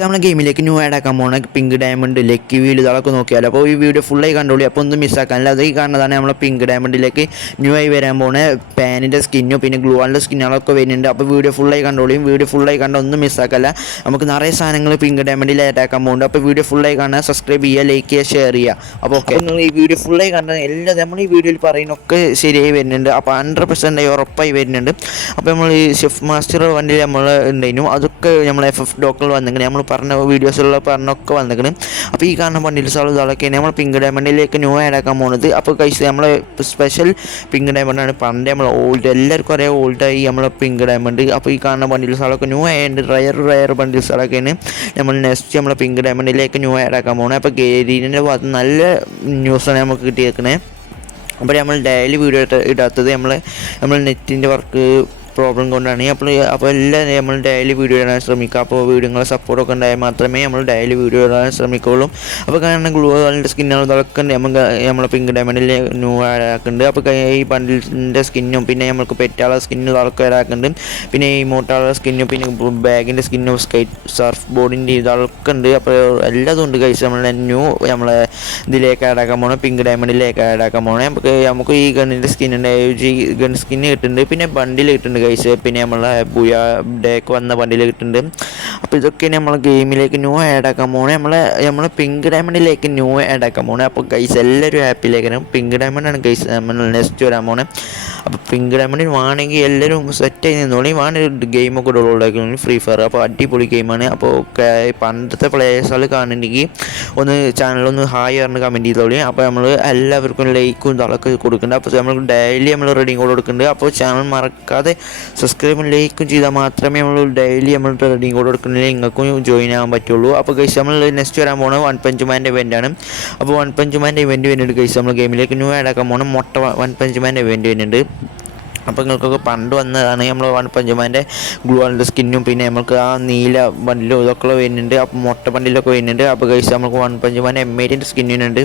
നമ്മളെ ഗെയിമിലേക്ക് new add ആക്കാൻ പോണ പിങ്ക് ഡയമണ്ട് ലക്കി വീൽ ഇതൊക്കെ നോക്കിയാലോ. അപ്പോൾ ഈ വീഡിയോ ഫുള്ളായി കണ്ടോളി. അപ്പോൾ ഒന്നും മിസ്സാക്കാനില്ല. അത് ഈ കാണുന്നതാണ് നമ്മളെ പിങ്ക് ഡയമണ്ടിലേക്ക് ന്യൂ ആയി വരാൻ പോണ പാനിൻ്റെ സ്കിന്നും പിന്നെ ഗ്ലൂ വാളിൻ്റെ സ്കിന്നുകളൊക്കെ വരുന്നുണ്ട്. അപ്പോൾ വീഡിയോ ഫുള്ളായി കണ്ടോളിയും. വീഡിയോ ഫുള്ളായി കണ്ട ഒന്നും മിസ്സാക്കല്ല. നമുക്ക് നിറയെ സാധനങ്ങൾ പിങ്ക് ഡയമണ്ടിൽ ആഡ് ആക്കാൻ പോകുന്നുണ്ട്. അപ്പോൾ വീഡിയോ ഫുള്ളായി കാണാൻ സബ്സ്ക്രൈബ് ചെയ്യുക, ലൈക്ക് ചെയ്യുക, ഷെയർ ചെയ്യുക. അപ്പോൾ ഓക്കെ, നിങ്ങൾ ഈ വീഡിയോ ഫുള്ളായി കണ്ട എല്ലാം നമ്മൾ ഈ വീഡിയോയിൽ പറയുന്നൊക്കെ ശരിയായി വരുന്നുണ്ട്. അപ്പോൾ 100% ഉറപ്പായി വരുന്നുണ്ട്. അപ്പോൾ നമ്മൾ ഈ ഷെഫ് മാസ്റ്റർ വണ്ടിയിൽ നമ്മൾ ഉണ്ടായിരുന്നു. അതൊക്കെ നമ്മൾ FF ഡോക്ടർ വന്നിങ്ങനെ നമ്മൾ പറഞ്ഞ വീഡിയോസിലുള്ള പറഞ്ഞൊക്കെ വന്നിരിക്കണം. അപ്പോൾ ഈ കാണുന്ന ബണ്ടിൽസുകൾ ഇതൊക്കെ നമ്മൾ പിങ്ക് ഡയമണ്ടിലേക്ക് ന്യൂ ആഡ് ആക്കാൻ പോകുന്നത്. അപ്പോൾ കഴിച്ച് നമ്മളെ സ്പെഷ്യൽ പിങ്ക് ഡയമണ്ടാണ്. പണ്ട് നമ്മൾ ഓൾഡ് എല്ലാവർക്കും അറിയാം ഓൾഡായി നമ്മളെ പിങ്ക് ഡയമണ്ട്. അപ്പോൾ ഈ കാണുന്ന ബണ്ടിൽസുകളൊക്കെ ന്യൂ ആയിട്ട് റയർ ബണ്ടിൽസുകളൊക്കെയാണ് നമ്മൾ നെക്സ്റ്റ് നമ്മളെ പിങ്ക് ഡയമണ്ടിലേക്ക് ന്യൂ ആഡ് ആക്കാൻ പോകുന്നത്. അപ്പോൾ ഗെരീനിൻ്റെ ഭാഗത്ത് നല്ല ന്യൂസാണ് നമുക്ക് കിട്ടിയേക്കുന്നത്. അപ്പോൾ നമ്മൾ ഡെയിലി വീഡിയോ ഇടാത്തത് നമ്മൾ നെറ്റിൻ്റെ വർക്ക് പ്രോബ്ലം കൊണ്ടാണ്. അപ്പോൾ എല്ലാം നമ്മൾ ഡെയിലി വീഡിയോ ഇടാൻ ശ്രമിക്കുക. അപ്പോൾ വീഡിയോകളെ സപ്പോർട്ടൊക്കെ ഉണ്ടായാൽ മാത്രമേ നമ്മൾ ഡെയിലി വീഡിയോ ഇടാൻ ശ്രമിക്കുകയുള്ളൂ. അപ്പോൾ കാരണം ഗ്ലൂ വാളിൻ്റെ സ്കിന്നുകൾ ഇതൊക്കെ നമ്മളെ പിങ്ക് ഡയമണ്ടിൽ ന്യൂ ആക്കുന്നുണ്ട്. അപ്പോൾ ഈ ബണ്ടിലിൻ്റെ സ്കിന്നും പിന്നെ നമുക്ക് പെറ്റാള സ്കിന്നും ഇതൊക്കെ ഇടാക്കുന്നുണ്ട്. പിന്നെ ഈ മോട്ടാള സ്കിന്നും പിന്നെ ബാഗിൻ്റെ സ്കിന്നും സ്കേറ്റ് സർഫ് ബോർഡിൻ്റെ ഇതൊക്കെ ഉണ്ട്. അപ്പോൾ എല്ലാതും ഉണ്ട് കഴിച്ച് നമ്മളെ ഇതിലേക്ക് ആഡാക്കാൻ പോകണം, പിങ്ക് ഡയമണ്ടിലേക്ക് ആഡാക്കാൻ പോകണം. നമുക്ക് ഈ ഗണ്ണിൻ്റെ സ്കിന്നുണ്ട്, ഗൺ സ്കിന്ന് കിട്ടുന്നുണ്ട്, പിന്നെ ബണ്ടിൽ കിട്ടുന്നുണ്ട് ഗൈസ്. പിന്നെ നമ്മളെ ബുയ ഡേക്ക് വന്ന ബണ്ടിൽ കിട്ടുന്നുണ്ട്. അപ്പോൾ ഇതൊക്കെയാണ് നമ്മൾ ഗെയിമിലേക്ക് ന്യൂ ആഡ് ആക്കാൻ പോകണേ. നമ്മളെ പിങ്ക് ഡയമണ്ടിലേക്ക് ന്യൂ ആഡ് ആക്കാൻ പോകണേ. അപ്പോൾ ഗൈസ് എല്ലാവരും ഹാപ്പിയിലേക്കാണ്. പിങ്ക് ഡയമണ്ടാണ് ഗൈസ് നമ്മൾ നെക്സ്റ്റ് വരാൻ പോകണേ. അപ്പോൾ പിങ്ക് ഡയമണ്ടിൽ വേണമെങ്കിൽ എല്ലാവരും സെറ്റ് ആയി നിന്നോളി. വേണമെങ്കിൽ ഗെയിമൊക്കെ ഡൗൺലോഡ് ആക്കി ഫ്രീ ഫയർ. അപ്പോൾ അടിപൊളി ഗെയിമാണ്. അപ്പോൾ പണ്ടത്തെ പ്ലേയേഴ്സുകൾ കാണുന്നുണ്ടെങ്കിൽ ഒന്ന് ചാനലൊന്ന് ഹായ് പറഞ്ഞ് കമൻറ്റ് ചെയ്തോളി. അപ്പോൾ നമ്മൾ എല്ലാവർക്കും ലൈക്കും ഇതൊക്കെ കൊടുക്കുന്നുണ്ട്. അപ്പോൾ നമ്മൾ ഡെയിലി നമ്മൾ റെഡിങ് കോഡ് കൊടുക്കുന്നുണ്ട്. അപ്പോൾ ചാനൽ മറക്കാതെ സബ്സ്ക്രൈബും ലൈക്കും ചെയ്താൽ മാത്രമേ നമ്മൾ ഡെയിലി നമ്മൾ റെഡിങ് കോഡ് കൊടുക്കുന്നില്ല നിങ്ങൾക്കും ജോയിൻ ആകാൻ പറ്റുള്ളൂ. അപ്പോൾ ഗൈസ് നമ്മൾ നെക്സ്റ്റ് വരാൻ പോകുന്നത് വൺ പഞ്ച് മാൻ്റെ ഇവൻ്റാണ്. അപ്പോൾ വൺ പഞ്ച് മാൻ്റെ ഇവൻറ്റ് വരുന്നുണ്ട് ഗൈസ്. നമ്മൾ ഗെയിമിലേക്ക് ന്യൂ ആഡ് ആക്കാൻ പോകുന്നത് വൺ പഞ്ച് മാൻ്റെ ഇവൻറ്റ് വരുന്നുണ്ട്. അപ്പോൾ നിങ്ങൾക്കൊക്കെ പണ്ട് വന്നതാണ് നമ്മൾ വൺ പഞ്ച് മാൻ്റെ ഗ്ലൂ വാളിൻ്റെ സ്കിന്നും പിന്നെ നമുക്ക് ആ നീല ബണ്ടിലും ഇതൊക്കെ വരുന്നുണ്ട്. അപ്പോൾ മുട്ട ബണ്ടിലൊക്കെ വരുന്നുണ്ട്. അപ്പോൾ ഗൈസ് നമുക്ക് വൺ പഞ്ച് മാൻ്റെ M8ൻ്റെ സ്കിന്നിനുണ്ട്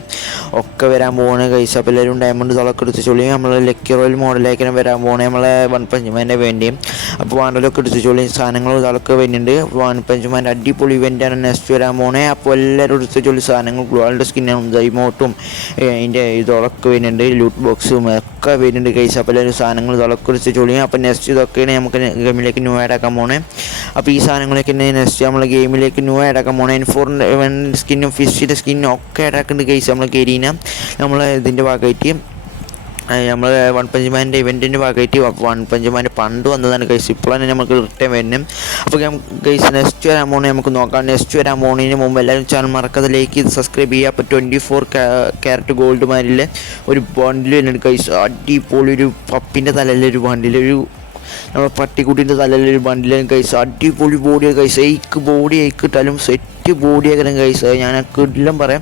ഒക്കെ വരാൻ പോകുന്നത് ഗൈസ്. അപ്പോൾ എല്ലാവരും ഡയമണ്ട് ഇതൊക്കെ എടുത്ത് ചൊല്ലി നമ്മൾ ലക്കി റോയൽ മോഡലായിരിക്കണം വരാൻ പോകുന്നത് നമ്മളെ വൺ പഞ്ച് മാൻ്റെ വേണ്ടിയും. അപ്പോൾ വാണ്ടലൊക്കെ എടുത്ത് ചൊല്ലി സാധനങ്ങളും ഇതൊക്കെ വരുന്നുണ്ട്. വൺ പഞ്ച് മാൻ്റെ അടിപൊളി ഇവൻ്റാണ് നെക്സ്റ്റ് വരാൻ പോകുന്നത്. അപ്പോൾ എല്ലാവരും എടുത്ത് ചൊല്ലി സാധനങ്ങൾ ഗ്ലൂ വാളിൻ്റെ സ്കിന്നും ഇമോട്ടും അതിൻ്റെ ഇതൊക്കെ വരുന്നുണ്ട്, ലൂട്ട് ബോക്സും ഒക്കെ വരുന്നുണ്ട് ഗൈസ്. അപ്പോൾ എല്ലാവരും സാധനങ്ങൾ കുറിച്ച് ചോദിക്കും. അപ്പോൾ നെക്സ്റ്റ് ഇതൊക്കെയാണ് നമുക്ക് ഗെയിമിലേക്ക് ന്യൂ ആഡ് ആക്കാൻ പോണേ. അപ്പോൾ ഈ സാധനങ്ങളൊക്കെ നെക്സ്റ്റ് നമ്മൾ ഗെയിമിലേക്ക് ന്യൂ ആഡ് ആക്കാൻ പോണേ. N4 സ്കിന്നും ഫിഷിൻ്റെ സ്കിന്നും ഒക്കെ ആഡ് ആക്കുന്നുണ്ട് ഗൈസ്. നമ്മൾ കയറിന നമ്മൾ ഇതിൻ്റെ ഭാഗമായിട്ട് നമ്മൾ വൺ പഞ്ച് മാൻ്റെ ഇവൻറ്റിൻ്റെ ഭാഗമായിട്ട് വൺ പഞ്ച് മാൻ്റെ പണ്ട് വന്നതാണ് ഗൈസ്. ഇപ്പോഴാണ് നമുക്ക് റിട്ടേൺ വരുന്നത്. അപ്പോൾ ഗൈസ് നെക്സ്റ്റ് വരാൻ പോകുന്നത് നമുക്ക് നോക്കാം. നെക്സ്റ്റ് വരാൻ പോകുന്നതിന് മുമ്പ് എല്ലാവരും ചാനൽ മറക്കാതെ ലൈക്ക് ചെയ്ത് സബ്സ്ക്രൈബ് ചെയ്യുക. അപ്പോൾ 24 ക്യാരറ്റ് ഗോൾഡ് മാരിലെ ഒരു ബണ്ടിൽ വരുന്നുണ്ട് ഗൈസ്. അടിപൊളി ഒരു പപ്പിൻ്റെ തലയിലൊരു ബണ്ടിൽ, ഒരു നമ്മുടെ പട്ടിക്കുട്ടിൻ്റെ തലയിലൊരു ബണ്ടിലാണ് ഗൈസ്. അടിപൊളി ബോഡിയാണ് ഗൈസ്. ബോഡി ഇട്ടാലും സെറ്റ് ബോഡിയാക്കണം ഗൈസ്. ഞാൻ എല്ലാം പറയാം.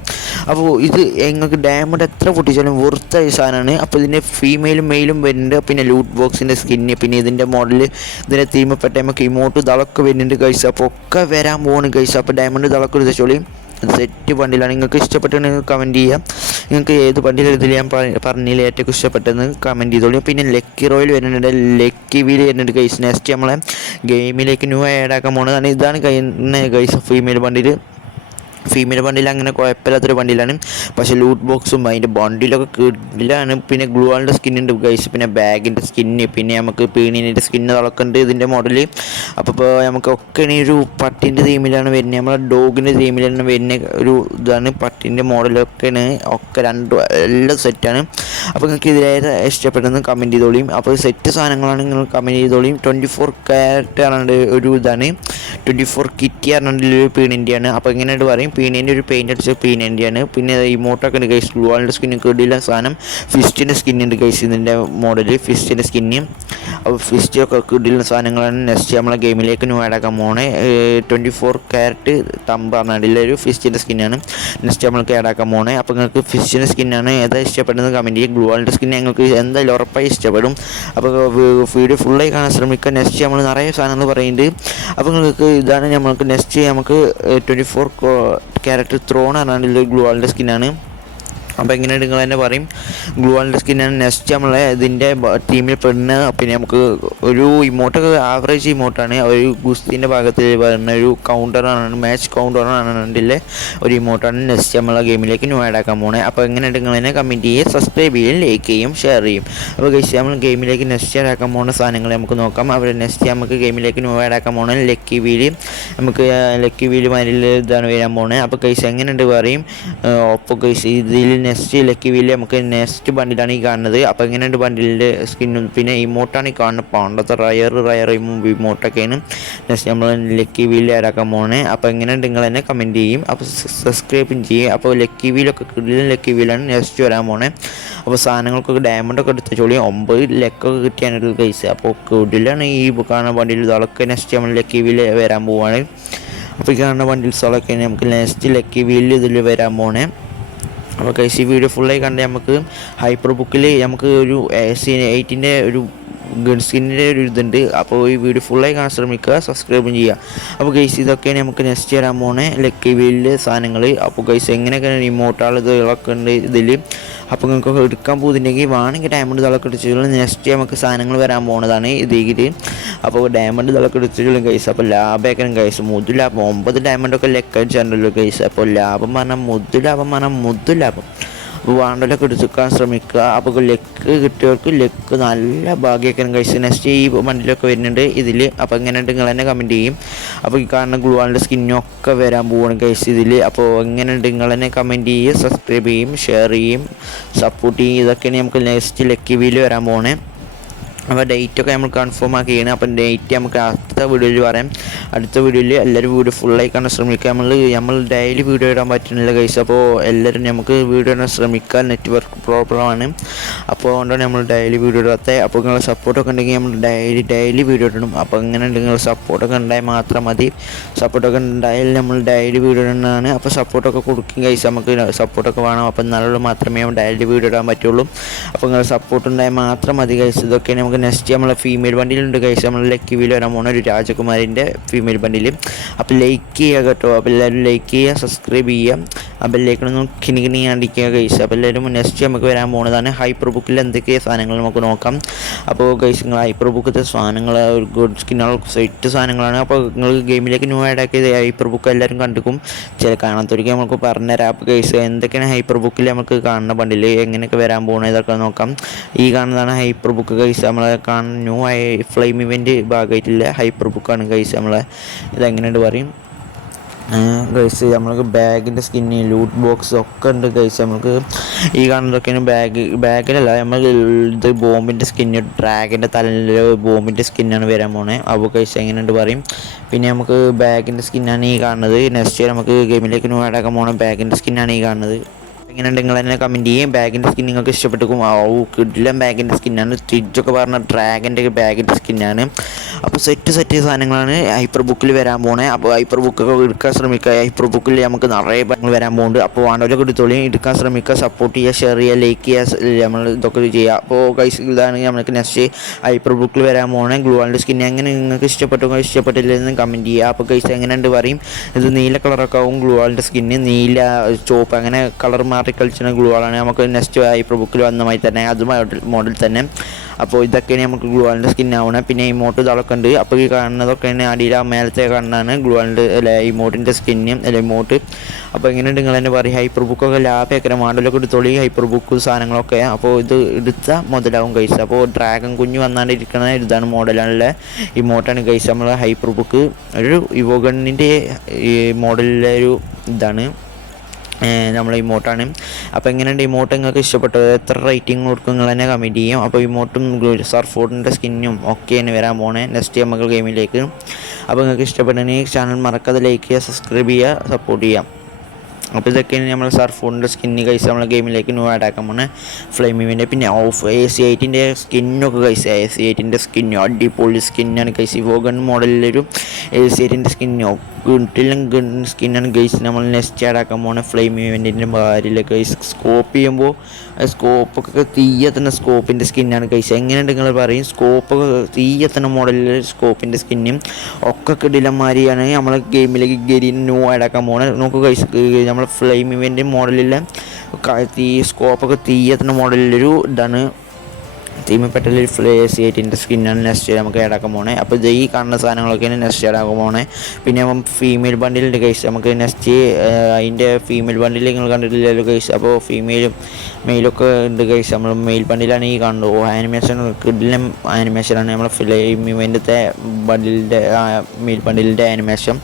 അപ്പോൾ ഇത് നിങ്ങൾക്ക് ഡയമണ്ട് എത്ര പൊട്ടിച്ചാലും വെറുത്ത സാധനമാണ്. അപ്പോൾ ഇതിൻ്റെ ഫീമെയിലും മെയിലും വരുന്നുണ്ട്. പിന്നെ ലൂട്ട് ബോക്സിൻ്റെ സ്കിന്ന് പിന്നെ ഇതിൻ്റെ മോഡൽ ഇതിൻ്റെ തീമപ്പെട്ട നമുക്ക് ഇമോട്ട് ഇതൊക്കെ വരുന്നുണ്ട് ഗൈസ്. അപ്പോൾ ഒക്കെ വരാൻ പോകുന്നു ഗൈസ്. അപ്പോൾ ഡയമണ്ട് ഇതൊക്കെ എടുത്തോളി. സെറ്റ് ബണ്ടിലാണ്. നിങ്ങൾക്ക് ഇഷ്ടപ്പെട്ടെന്ന് കമൻറ്റ് ചെയ്യാം. നിങ്ങൾക്ക് ഏത് ബണ്ടിൽ ഇതിൽ ഞാൻ പറഞ്ഞതിൽ ഏറ്റവും ഇഷ്ടപ്പെട്ടെന്ന് കമൻറ്റ് ചെയ്തോളൂ. പിന്നെ ലക്കി റോയിൽ വരുന്നുണ്ട്, ലക്കി വീൽ വരുന്നുണ്ട് ഗൈസ്. നെക്സ്റ്റ് നമ്മളെ ഗെയിമിലേക്ക് ന്യൂ ആഡ് ആക്കാൻ പോകുന്നതാണ്. ഇതാണ് ഗൈസ് ഫീമെയിൽ ബണ്ടിൽ അങ്ങനെ കുഴപ്പമില്ലാത്തൊരു ബണ്ടിലാണ്. പക്ഷേ ലൂട്ട് ബോക്സും അതിൻ്റെ ബണ്ടിലൊക്കെ കിടിലാണ്. പിന്നെ ഗ്ലൂ വാളിൻ്റെ സ്കിന്നുണ്ട് ഗൈസ്, പിന്നെ ബാഗിൻ്റെ സ്കിന്ന് പിന്നെ നമുക്ക് പീണീൻ്റെ സ്കിന്ന് അതൊക്കെ ഉണ്ട് ഇതിൻ്റെ മോഡൽ. അപ്പോൾ നമുക്കൊക്കെ ഒരു പട്ടിൻ്റെ തീമിലാണ് വരുന്നത്, നമ്മളെ ഡോഗിൻ്റെ തീമിലാണ് വരുന്ന ഒരു ഇതാണ്. പട്ടിൻ്റെ മോഡലൊക്കെയാണ് ഒക്കെ എല്ലാം സെറ്റാണ്. അപ്പോൾ നിങ്ങൾക്ക് ഇതിലേത് ഇഷ്ടപ്പെട്ടെന്ന് കമൻറ്റ് ചെയ്തോളിയും. അപ്പോൾ സെറ്റ് സാധനങ്ങളാണ് നിങ്ങൾ കമൻറ്റ് ചെയ്തോളിയും. 24 ക്യാരറ്റ് പറഞ്ഞിട്ട് ഒരു ഇതാണ്, 24 കിറ്റി പറഞ്ഞിട്ട് ഒരു പീണിൻ്റെയാണ്. അപ്പോൾ എങ്ങനെയായിട്ട് പറയും, പീണിൻ്റെ ഒരു പെയിൻ്റ് അടിച്ച പീണിൻ്റെയാണ്. പിന്നെ ഇമോട്ടൊക്കെ ഉണ്ട് ഗൈസ്. ഗ്ലൂ വാളിൻ്റെ സ്കിന്ന് കിടില സാധനം. ഫിസ്റ്റിൻ്റെ സ്കിന്നുണ്ട് ഗൈസ് ഇതിൻ്റെ മോഡൽ, ഫിസ്റ്റിൻ്റെ സ്കിന്ന്. അപ്പോൾ ഫിസ്റ്റൊക്കെ കിടില സാധനങ്ങളാണ്. നെക്സ്റ്റ് നമ്മളെ ഗെയിമിലേക്ക് ന്യൂ ആഡ് ആക്കാൻ പോണേ. 24 ക്യാരറ്റ് തമ്പ് പറഞ്ഞിട്ടുള്ള ഒരു ഫിസ്റ്റിൻ്റെ സ്കിന്നാണ് നെക്സ്റ്റ് നമ്മൾക്ക് ആഡ് ആക്കാൻ പോണേ. അപ്പോൾ നിങ്ങൾക്ക് ഫിസ്റ്റിൻ്റെ സ്കിന്നാണ് ഏതാ ഇഷ്ടപ്പെടുന്നത് കമൻറ്റ് ചെയ്യും. ഗ്ലൂ വാളിൻ്റെ സ്കിൻ ഞങ്ങൾക്ക് എന്തായാലും ഉറപ്പായി ഇഷ്ടപ്പെടും. അപ്പോൾ വീഡിയോ ഫുള്ളായി കാണാൻ ശ്രമിക്കുക. നെക്സ്റ്റ് നമ്മൾ നിറയെ സാധനങ്ങൾ പറയുന്നുണ്ട്. അപ്പോൾ നിങ്ങൾക്ക് ഇതാണ് നമ്മൾക്ക് നെക്സ്റ്റ് നമുക്ക് 24 ക്യാരറ്റ് ത്രോൺ പറഞ്ഞിട്ടുള്ള ഗ്ലൂ വാളിൻ്റെ സ്കിന്നാണ്. അപ്പോൾ എങ്ങനെയാണ് നിങ്ങൾ തന്നെ പറയും. ഗ്ലൂ വാളിൻ്റെ സ്കിന്നാണ് നെക്സ്റ്റ് നമ്മളെ ഇതിൻ്റെ ടീമിൽ പെടുന്ന. പിന്നെ നമുക്ക് ഒരു ഇമോട്ടൊക്കെ ആവറേജ് ഇമോട്ടാണ്, ഒരു ഗുസ്തിൻ്റെ ഭാഗത്തിൽ വരുന്ന ഒരു കൗണ്ടറാണ്, മാച്ച് കൗണ്ടറാണ് ഇതിലെ ഒരു ഇമോട്ടാണ്. നെക്സ്റ്റ് നമ്മളെ ഗെയിമിലേക്ക് ന്യൂ ആഡ് ആക്കാൻ പോണേ. അപ്പോൾ എങ്ങനെയാണ് നിങ്ങൾ തന്നെ കമൻറ്റ് ചെയ്യുക, സബ്സ്ക്രൈബ് ചെയ്യും, ലൈക്ക് ചെയ്യും, ഷെയർ ചെയ്യും. അപ്പോൾ ഗൈസ് നമ്മൾ ഗെയിമിലേക്ക് നെക്സ്റ്റ് ആഡ് ആക്കാൻ പോകുന്ന സാധനങ്ങൾ നമുക്ക് നോക്കാം. അവർ നെക്സ്റ്റ് നമുക്ക് ഗെയിമിലേക്ക് ന്യൂ ആഡ് ആക്കാൻ പോകുന്നത് ലക്കി വീല്. നമുക്ക് ലക്കി വീല് മാരിൽ ഇതാണ് വരാൻ പോകുന്നത്. അപ്പോൾ ഗൈസ് എങ്ങനെയുണ്ട് പറയും. അപ്പോൾ ഗൈസ് ഇതിൽ നെക്സ്റ്റ് ലക്കി വീല് നമുക്ക് നെക്സ്റ്റ് ബണ്ടിലാണ് ഈ കാണുന്നത്. അപ്പോൾ എങ്ങനെയുണ്ട് ബണ്ടിലിൻ്റെ സ്കിന്നും പിന്നെ ഇമോട്ടാണ് ഈ കാണുന്നത്. പണ്ടത്തെ റയർ ഇമോട്ടൊക്കെയാണ് നെക്സ്റ്റ് നമ്മൾ ലക്കി വീല് ആഡ് ആക്കാൻ പോകുന്നത്. അപ്പോൾ എങ്ങനെയുണ്ട് നിങ്ങൾ തന്നെ കമൻറ്റ് ചെയ്യും. അപ്പോൾ സബ്സ്ക്രൈബും ചെയ്യും. അപ്പോൾ ലക്കി വീലൊക്കെ കിട്ടുന്ന ലക്കി വീലാണ് നെക്സ്റ്റ് വരാൻ പോകുന്നത്. അപ്പോൾ സാധനങ്ങൾക്കൊക്കെ ഡയമണ്ടൊക്കെ എടുത്ത് ചോളി 9 ലക്കൊക്കെ കിട്ടിയാണ് ഗൈസ്. അപ്പോൾ കൂടുതലാണ് ഈ കാണുന്ന ബണ്ടിൽ ഇതൊക്കെ നെക്സ്റ്റ് നമ്മൾ ലക്കി വീല് വരാൻ പോവുകയാണ്. അപ്പോൾ ഈ കാണുന്ന ബണ്ടിൽസോളൊക്കെ നമുക്ക് നെക്സ്റ്റ് ലക്കി വീല് ഇതിൽ വരാൻ പോണേ. അപ്പോൾ ഗൈസ് ഈ വീഡിയോ ഫുള്ളായി കണ്ട് നമുക്ക് ഹൈപ്പർ ബുക്കിൽ നമുക്ക് ഒരു AC8 ഒരു ഗൺ സ്കിന്നിൻ്റെ ഒരു ഇതുണ്ട്. അപ്പോൾ ഈ വീഡിയോ ഫുള്ളായി കാണാൻ ശ്രമിക്കുക, സബ്സ്ക്രൈബും ചെയ്യുക. അപ്പോൾ ഗൈസ് ഇതൊക്കെയാണ് നമുക്ക് നെക്സ്റ്റ് വരാൻ പോണേ ലക്കി വീലിൽ സാധനങ്ങൾ. അപ്പോൾ ഗൈസ് എങ്ങനെയൊക്കെയാണ് ഇമോട്ടാൾ ഇതൊക്കെ ഉണ്ട് ഇതിൽ. അപ്പോൾ നിങ്ങൾക്ക് എടുക്കാൻ പോകുന്നുണ്ടെങ്കിൽ വേണമെങ്കിൽ ഡയമണ്ട് ഇതൊക്കെ എടുത്തിട്ടുള്ള നെക്സ്റ്റ് നമുക്ക് സാധനങ്ങൾ വരാൻ പോകുന്നതാണ് ഇതിൽ. അപ്പോൾ ഡയമണ്ട് ഇതൊക്കെ എടുത്തിട്ടുള്ള ഗൈസ്. അപ്പോൾ ലാഭമൊക്കെ ഗൈസ് മുതു ലാഭം 9 ഡയമണ്ടൊക്കെ ലെക്കടിച്ചുണ്ടല്ലോ ഗൈസ്. അപ്പോൾ ലാഭം പറഞ്ഞാൽ മുതു ലാഭം വേണ്ടലൊക്കെ എടുക്കാൻ ശ്രമിക്കുക. അപ്പോൾ ലെക്ക് കിട്ടിയവർക്ക് ലെക്ക് നല്ല ഭാഗ്യമൊക്കെ കഴിച്ച് നെക്സ്റ്റ് ഈ വണ്ടിയിലൊക്കെ വരുന്നുണ്ട് ഇതിൽ. അപ്പോൾ എങ്ങനെയുണ്ട് നിങ്ങൾ തന്നെ കമൻറ്റ് ചെയ്യും. അപ്പോൾ ഈ കാണുന്ന ഗ്ലൂ വാളിൻ്റെ സ്കിന്നൊക്കെ വരാൻ പോവുകയാണ് കഴിച്ച് ഇതിൽ. അപ്പോൾ എങ്ങനെയുണ്ട് നിങ്ങൾ തന്നെ കമൻറ്റ് ചെയ്യും, സബ്സ്ക്രൈബ് ചെയ്യും, ഷെയർ ചെയ്യും, സപ്പോർട്ട് ചെയ്യും. ഇതൊക്കെയാണ് നമുക്ക് നെക്സ്റ്റ് ലക്കി വീല് വരാൻ പോകണേ. അപ്പോൾ ഡേറ്റൊക്കെ നമ്മൾ കൺഫേം ആക്കിയാണ്. അപ്പം ഡേറ്റ് നമുക്ക് അടുത്ത വീഡിയോയിൽ പറയാം. അടുത്ത വീഡിയോയിൽ എല്ലാവരും വീഡിയോ ഫുള്ളായി കാണാൻ ശ്രമിക്കുക. നമ്മൾ ഡെയിലി വീഡിയോ ഇടാൻ പറ്റുന്നില്ല ഗൈസ്. അപ്പോൾ എല്ലാവരും നമുക്ക് വീഡിയോ ഇടാൻ ശ്രമിക്കുക. നെറ്റ്വർക്ക് പ്രോബ്ലമാണ്, അപ്പോൾ അതുകൊണ്ടാണ് നമ്മൾ ഡെയിലി വീഡിയോ ഇടാത്തത്. അപ്പോൾ നിങ്ങളുടെ സപ്പോർട്ടൊക്കെ ഉണ്ടെങ്കിൽ നമ്മൾ ഡെയിലി വീഡിയോ ഇടണം. അപ്പോൾ അങ്ങനെ നിങ്ങൾ സപ്പോർട്ടൊക്കെ ഉണ്ടായാൽ മാത്രം മതി. സപ്പോർട്ടൊക്കെ ഉണ്ടായാൽ നമ്മൾ ഡെയിലി വീഡിയോ ഇടുന്നതാണ്. അപ്പോൾ സപ്പോർട്ടൊക്കെ കൊടുക്കും ഗൈസ്. നമുക്ക് സപ്പോർട്ടൊക്കെ വേണം. അപ്പോൾ എന്നാലും മാത്രമേ ഡെയിലി വീഡിയോ ഇടാൻ പറ്റുള്ളൂ. അപ്പോൾ നിങ്ങൾ സപ്പോർട്ട് ഉണ്ടായാൽ മാത്രം മതി ഗൈസ്. ഇതൊക്കെ നമുക്ക് നെക്സ്റ്റ് നമ്മളെ ഫീമെയിൽ ബണ്ടിലുണ്ട് ഗൈസ്. നമ്മൾ ലക്കി വീല് വരാൻ പോകുന്ന ഒരു രാജകുമാരിൻ്റെ ഫീമെയിൽ ബണ്ടിൽ. അപ്പോൾ ലൈക്ക് ചെയ്യുക കേട്ടോ. അപ്പോൾ എല്ലാവരും ലൈക്ക് ചെയ്യുക, സബ്സ്ക്രൈബ് ചെയ്യുക, ആ ബെല്ലേക്കൊന്നും കിണി അടിക്കുക ഗൈസ്. അപ്പോൾ എല്ലാവരും നെക്സ്റ്റ് നമുക്ക് വരാൻ പോകുന്നതാണ് ഹൈപ്പർ ബുക്കിൽ എന്തൊക്കെ സാധനങ്ങൾ നമുക്ക് നോക്കാം. അപ്പോൾ ഗൈസ് നിങ്ങൾ ഹൈപ്പർ ബുക്കത്തെ സാധനങ്ങൾ ഒരു ഗുഡ് സ്കിന്നുള്ള സെറ്റ് സാധനങ്ങളാണ്. അപ്പോൾ നിങ്ങൾ ഗെയിമിലേക്ക് ന്യൂ ആഡ് ആക്കിയത് ഹൈപ്പർ ബുക്ക് എല്ലാവരും കണ്ടുക്കും. കാണാത്തൊരിക്കൽ നമുക്ക് പറഞ്ഞുതരാം. അപ്പോൾ ഗൈസ് എന്തൊക്കെയാണ് ഹൈപ്പർ ബുക്കിൽ നമുക്ക് കാണുന്ന ബണ്ടിൽ എങ്ങനെയൊക്കെ വരാൻ പോകുന്നത് ഇതൊക്കെ നോക്കാം. ഈ കാണുന്നതാണ് ഹൈപ്പർ ബുക്ക് ഗൈസ്. നമ്മളെ കാണുന്ന ന്യൂ ഫ്ലെയിം ഇവൻ്റ് ഭാഗമായിട്ടില്ല ഹൈപ്പർ ബുക്കാണ് ഗൈസ്. നമ്മളെ ഇതെങ്ങനെയുണ്ട് പറയും ഗൈസ്. നമ്മൾക്ക് ബാഗിൻ്റെ സ്കിന്ന് ലൂട്ട് ബോക്സ് ഒക്കെ ഉണ്ട് ഗൈസ്. നമുക്ക് ഈ കാണുന്നതൊക്കെയാണ് ബാഗിലല്ല നമ്മൾ ഇത് ബോംബിൻ്റെ സ്കിന്ന് ഡ്രാഗിൻ്റെ തലയിൽ ബോംബിൻ്റെ സ്കിന്നാണ് വരാൻ പോണേ. അപ്പോൾ ഗൈസ് എങ്ങനെയുണ്ട് പറയും. പിന്നെ നമുക്ക് ബാഗിൻ്റെ സ്കിന്നാണ് ഈ കാണുന്നത്. നെക്സ്റ്റ് നമുക്ക് ഗെയിമിലേക്ക് ന്യൂ ആഡ് ആക്കാൻ പോകണം ബാഗിൻ്റെ സ്കിന്നാണ് ഈ കാണുന്നത്. എങ്ങനെയുണ്ട് നിങ്ങൾ തന്നെ കമൻറ്റ് ചെയ്യും. ബാഗിൻ്റെ സ്കിൻ നിങ്ങൾക്ക് ഇഷ്ടപ്പെട്ടിരിക്കും. കിടിലൻ ബാഗിൻ്റെ സ്കിന്നാണ്. സ്റ്റിച്ചൊക്കെ പറഞ്ഞ ഡ്രാഗൻ്റെ ബാഗിൻ്റെ സ്കിന്നാണ്. അപ്പോൾ സെറ്റ് സാധനങ്ങളാണ് ഹൈപ്പർ ബുക്കിൽ വരാൻ പോണേ. അപ്പോൾ ഹൈപ്പർ ബുക്കൊക്കെ എടുക്കാൻ ശ്രമിക്കുക. ഹൈപ്പർ ബുക്കിൽ നമുക്ക് നിറയെ പങ്ങൾ വരാൻ പോകുന്നുണ്ട്. അപ്പോൾ വേണ്ടവരൊക്കെ എടുത്തോളി, എടുക്കാൻ ശ്രമിക്കുക, സപ്പോർട്ട് ചെയ്യുക, ഷെയർ ചെയ്യുക, ലൈക്ക് ചെയ്യുക, നമ്മൾ ഇതൊക്കെ ചെയ്യുക. അപ്പോൾ ഗൈസ് ഇതാണ് നമുക്ക് നെക്സ്റ്റ് ഹൈപ്പർ ബുക്കിൽ വരാൻ പോണേ ഗ്ലൂ വാളിൻ്റെ സ്കിൻ. എങ്ങനെ നിങ്ങൾക്ക് ഇഷ്ടപ്പെട്ടില്ലെന്ന് കമൻറ്റ് ചെയ്യുക. അപ്പോൾ ഗൈസ് എങ്ങനെയുണ്ട് പറയും. ഇത് നീല കളറൊക്കെ ആവും ഗ്ലൂ വാളിൻ്റെ സ്കിന്ന്. നീല ചുവപ്പ് അങ്ങനെ കളർ കളിച്ചുന്ന ഗ്ലൂ വാളാണ് നമുക്ക് നെക്സ്റ്റ് ഹൈപ്പർ ബുക്കിൽ വന്ന മാതിരി തന്നെ അത് മോഡൽ തന്നെ. അപ്പോൾ ഇതൊക്കെയാണ് നമുക്ക് ഗ്ലൂ വാളിൻ്റെ സ്കിൻ ആവണം. പിന്നെ ഇമോട്ട് ഇതൊക്കെ ഉണ്ട്. അപ്പോൾ ഈ കാണുന്നതൊക്കെയാണ് അടിയിൽ മേലത്തെ കാണുന്നതാണ് ഗ്ലൂ വാളിൻ്റെ ഇമോട്ടിൻ്റെ സ്കിന്നും ഇമോട്ട്. അപ്പോൾ എങ്ങനെയുണ്ട് നിങ്ങൾ തന്നെ പറയും. ഹൈപ്പർ ബുക്കൊക്കെ ലാഭമൊക്കെ മോഡലൊക്കെ എടുത്തോളി ഹൈപ്പർ ബുക്ക് സാധനങ്ങളൊക്കെ. അപ്പോൾ ഇത് എടുത്താൽ മുതലാവും ഗൈസ്. അപ്പോൾ ഡ്രാഗൺ കുഞ്ഞ് വന്നാണ്ടിരിക്കുന്ന ഇതാണ് മോഡലുള്ള ഇമോട്ടാണ് ഗൈസ്. നമ്മൾ ഹൈപ്പർ ബുക്ക് ഒരു ഇവോഗണിൻ്റെ ഈ മോഡലിലെ ഒരു ഇതാണ് നമ്മളെ ഇമോട്ടാണ്. അപ്പോൾ എങ്ങനെയുണ്ട് ഇമോട്ട് നിങ്ങൾക്ക് ഇഷ്ടപ്പെട്ടത്, എത്ര റേറ്റിംഗ് കൊടുക്കും നിങ്ങൾ തന്നെ കമൻറ്റ് ചെയ്യും. അപ്പോൾ ഇമോട്ടും സർഫോർഡിൻ്റെ സ്കിന്നും ഒക്കെയാണ് വരാൻ പോണേ നെക്സ്റ്റ് നമുക്ക് ഗെയിമിലേക്ക്. അപ്പോൾ നിങ്ങൾക്ക് ഇഷ്ടപ്പെട്ടെങ്കിൽ ചാനൽ മറക്കാതെ ലൈക്ക് ചെയ്യുക, സബ്സ്ക്രൈബ് ചെയ്യുക, സപ്പോർട്ട് ചെയ്യാം. അപ്പോൾ ഇതൊക്കെയാണ് നമ്മൾ സർഫോണിൻ്റെ സ്കിന്ന് കഴിച്ച് നമ്മളെ ഗെയിമിലേക്ക് ന്യൂ ആഡ് ആക്കാൻ പോകുന്നത് ഫ്ലെയിമിൻ്റെ. പിന്നെ AC8 സ്കിന്നൊക്കെ കഴിച്ച് AC8 സ്കിന്നോ അടിപൊളി സ്കിന്നാണ് കഴിച്ച്. വോഗൺ മോഡലിലൊരു AC8 സ്കിന്നോ ഗിട്ടിലും ഗൺ സ്കിന്നാണ് ഗൈസ്. നമ്മൾ നെക്സ്റ്റ് ആഡ് ആക്കാൻ പോകുന്നത് ഫ്ലെയിം ഇവൻറ്റിൻ്റെ ഭാര്യയിലെ ഗൈസ്. സ്കോപ്പ് ചെയ്യുമ്പോൾ സ്കോപ്പൊക്കെ തീയെത്തുന്ന സ്കോപ്പിൻ്റെ സ്കിന്നാണ് ഗൈസ്. എങ്ങനെയുണ്ട് നിങ്ങൾ പറയും. സ്കോപ്പൊക്കെ തീയെത്തുന്ന മോഡലിൽ സ്കോപ്പിൻ്റെ സ്കിന്നും ഒക്കെ കിടിലന്മാരിയാണ് നമ്മളെ ഗെയിമിലേക്ക് ന്യൂ ആഡ് ആക്കാൻ പോകുന്നത്. നോക്കുക ഗൈസ്. നമ്മൾ ഫ്ലെയിം ഇവൻ്റ് മോഡലിലെ തീ സ്കോപ്പൊക്കെ തീയെത്തുന്ന മോഡലിലൊരു ഇതാണ്. തീമ പെട്ടലൊരു C8ൻ്റെ സ്കിന്നാണ് നെക്സ്റ്റ് നമുക്ക് ആഡാക്കാൻ പോണേ. അപ്പോൾ ഇത് ഈ കാണുന്ന സാധനങ്ങളൊക്കെയാണ് നെക്സ്റ്റ് ആഡാക്കാൻ പോണേ. പിന്നെ ഫീമെയിൽ ബണ്ടിലുണ്ട് ഗൈസ്. നമുക്ക് നെക്സ്റ്റ് അതിൻ്റെ ഫീമെയിൽ ബണ്ടിൽ നിങ്ങൾ കണ്ടിട്ടില്ലല്ലോ ഗൈസ്. അപ്പോൾ ഫീമെയിലും മെയിലൊക്കെ ഉണ്ട് ഗൈസ്. നമ്മൾ മെയിൽ ബണ്ടിലാണ് ഈ കാണുന്നത്. ആനിമേഷൻ കിഡിലും ആനിമേഷനാണ് നമ്മളെ ഫ്ലെയിം ഇവൻ്റത്തെ ബണ്ടിലിൻ്റെ മെയിൽ ബണ്ടിലിൻ്റെ ആനിമേഷൻ.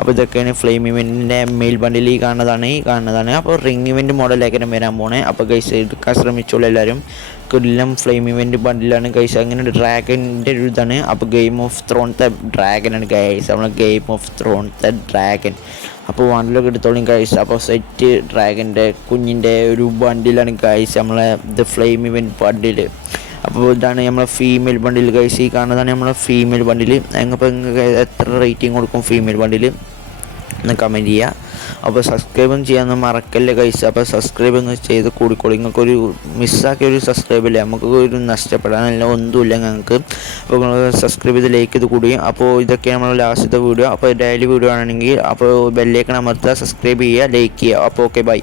അപ്പോൾ ഇതൊക്കെയാണ് ഫ്ലെയിം ഇവൻറ്റിൻ്റെ മെയിൽ ബണ്ടിൽ ഈ കാണുന്നതാണ്. അപ്പോൾ റിംഗ് ഇവൻറ്റ് മോഡലായിരിക്കും വരാൻ പോണേ. അപ്പോൾ ഗൈസ് എടുക്കാൻ ശ്രമിച്ചോളൂ എല്ലാവരും. കിഡിലും ഫ്ലെയിം ഇവൻറ്റ് ബണ്ടിലാണ് ഗൈസ്. അങ്ങനെ ഡ്രാഗൻ്റെ ഒരു ഇതാണ്. അപ്പോൾ ഗെയിം ഓഫ് ത്രോൺത്തെ ഡ്രാഗനാണ് ഗൈസ്. നമ്മൾ ഗെയിം ഓഫ് ത്രോൺത്തെ ഡ്രാഗൻ. അപ്പോൾ വണ്ടിലൊക്കെ എടുത്തോളും ഗൈസ്. അപ്പോൾ സെറ്റ് ഡ്രാഗൻ്റെ കുഞ്ഞിൻ്റെ ഒരു ബണ്ടിലാണ് ഗൈസ് നമ്മളെ ഇത് ഫ്ലെയിം ഇവൻറ്റ് ബണ്ടിൽ. അപ്പോൾ ഇതാണ് നമ്മളെ ഫീമെയിൽ ബണ്ടിൽ ഗൈസ്. ഈ കാണുന്നതാണ് നമ്മളെ ഫീമെയിൽ ബണ്ടിൽ. അപ്പോൾ നിങ്ങൾക്ക് എത്ര റേറ്റിംഗ് കൊടുക്കും ഫീമെയിൽ ബണ്ടിൽ ഒന്ന് കമൻറ്റ് ചെയ്യുക. അപ്പോൾ സബ്സ്ക്രൈബും ചെയ്യാനൊന്നും മറക്കല്ലേ ഗൈസ്. അപ്പോൾ സബ്സ്ക്രൈബ് ഒന്ന് ചെയ്ത് കൂടിക്കോളൂ. നിങ്ങൾക്കൊരു മിസ്സാക്കിയ ഒരു സബ്സ്ക്രൈബ് ഇല്ലേ, നമുക്ക് ഒരു നഷ്ടപ്പെടാനല്ല ഒന്നുമില്ല ഞങ്ങൾക്ക്. അപ്പോൾ നിങ്ങൾ സബ്സ്ക്രൈബ് ചെയ്ത് ലൈക്ക് ചെയ്ത് കൂടി. അപ്പോൾ ഇതൊക്കെ നമ്മൾ ലാസ്റ്റത്തെ വീഡിയോ. അപ്പോൾ ഡെയിലി വീഡിയോ ആണെങ്കിൽ അപ്പോൾ ബെല്ലൈക്കൺ അമർത്തുക, സബ്സ്ക്രൈബ് ചെയ്യുക, ലൈക്ക് ചെയ്യുക. അപ്പോൾ ഓക്കെ ബൈ.